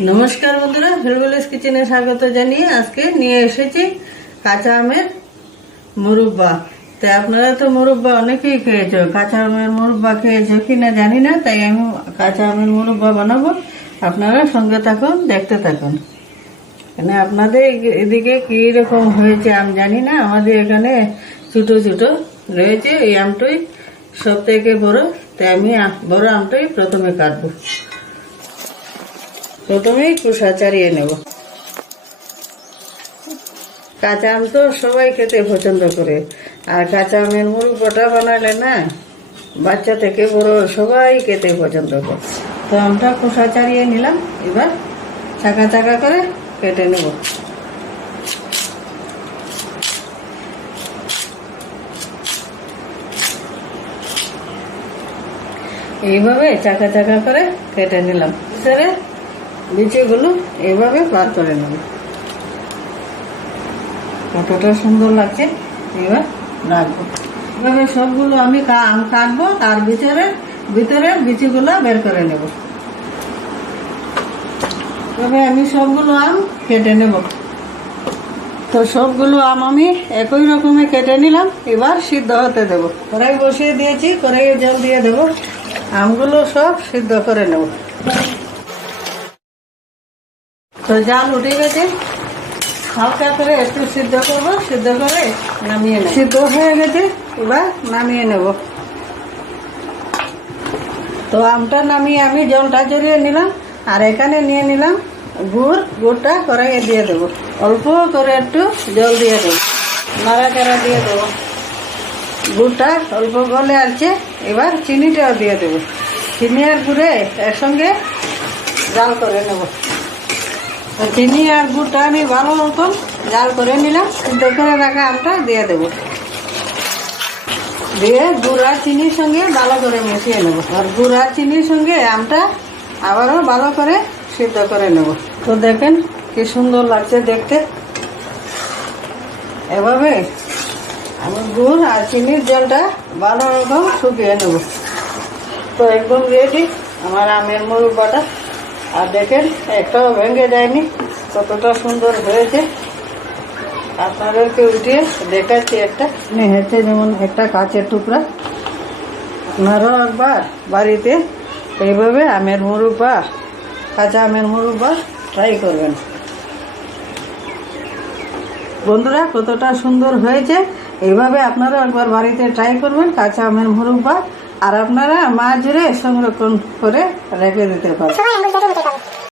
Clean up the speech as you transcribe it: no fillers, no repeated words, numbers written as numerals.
নমস্কার বন্ধুরা, হেলবলেস কিচেনে স্বাগত জানিয়ে আজকে নিয়ে এসেছি কাঁচা আমের মুরব্বা। তাই আপনারা তো মুরব্বা অনেকেই খেয়েছো, কাঁচা আমের মুরব্বা খেয়েছো কিনা জানি না, তাই আমি কাঁচা আমের মুরব্বা বানাবো। আপনারা সঙ্গে থাকুন, দেখতে থাকুন। মানে আপনাদের এদিকে কি রকম হয়েছে আমি জানি না, আমাদের এখানে ছোটো ছোটো রয়েছে। এই আমটাই সব থেকে বড়, তাই আমি বড় আমটাই প্রথমে কাটবো। প্রথমেই খোসা ছাড়িয়ে নেব। কাঁচা আম তো সবাই খেতে পছন্দ করে, আর কাঁচা আমের মুরব্বাটা বানালে না, বাচ্চা থেকে বড় সবাই খেতে পছন্দ করে। তো আমটা খোসা ছাড়িয়ে নিলাম, এবার চাকা চাকা করে কেটে নেব। এইভাবে চাকা চাকা করে কেটে নিলাম। সেরে বিচিগুলো এইভাবে বার করে নেব। কতটা সুন্দর লাগছে, এবার রাখবো। এভাবে সবগুলো আমি আম কাটবো, তার ভিতরে বিচিগুলো বের করে নেব। তবে আমি সবগুলো আম কেটে নেব। তো সবগুলো আম আমি একই রকমে কেটে নিলাম। এবার সিদ্ধ হতে দেব। কড়াই বসিয়ে দিয়েছি, কড়াইয়ে জল দিয়ে দেব। আমগুলো সব সিদ্ধ করে নেব। তো জাল উঠে গেছে, হালকা করে একটু সিদ্ধ করব, সিদ্ধ করে নামিয়ে নেব। সিদ্ধ হয়ে গেছে, এবার নামিয়ে নেব। তো আমটা নামিয়ে আমি জলটা ঝরিয়ে নিলাম, আর এখানে নিয়ে নিলাম গুড়টা কড়াইয়ে দিয়ে দেবো। অল্প করে একটু জল দিয়ে দেবো, নাড়াচাড়া দিয়ে দেবো। গুড়টা অল্প গলে আসছে, এবার চিনিটাও দিয়ে দেবো। চিনি আর গুড়ে একসঙ্গে জাল করে নেব। চিনি আর গুড়টা আমি ভালো মতন জাল করে নিলাম। সিদ্ধ করে রাখা আমটা দিয়ে দেবো। দিয়ে গুড় আর চিনির সঙ্গে ভালো করে মিশিয়ে নেব। আর গুড় আর চিনির সঙ্গে আমটা আবারও ভালো করে সিদ্ধ করে নেব। তো দেখেন কি সুন্দর লাগছে দেখতে। এভাবে আমি গুড় আর চিনির জলটা ভালো রকম শুকিয়ে নেব। তো একদম রেডি আমার আমের মুরব্বাটা। আর দেখেন একটাও ভেঙে যায়নি, কতটা সুন্দর হয়েছে। আপনাদেরকে উঠিয়ে দেখাচ্ছি। একটা হচ্ছে যেমন একটা কাঁচের টুকরা। আপনারাও একবার বাড়িতে এইভাবে আমের মুরব্বা, কাঁচা আমের মুরব্বা ট্রাই করবেন। বন্ধুরা কতটা সুন্দর হয়েছে, এইভাবে আপনারা একবার বাড়িতে ট্রাই করবেন কাঁচা আমের মুরব্বা। আর আপনারা মাছ জুড়ে সংরক্ষণ করে রেখে দিতে পারেন।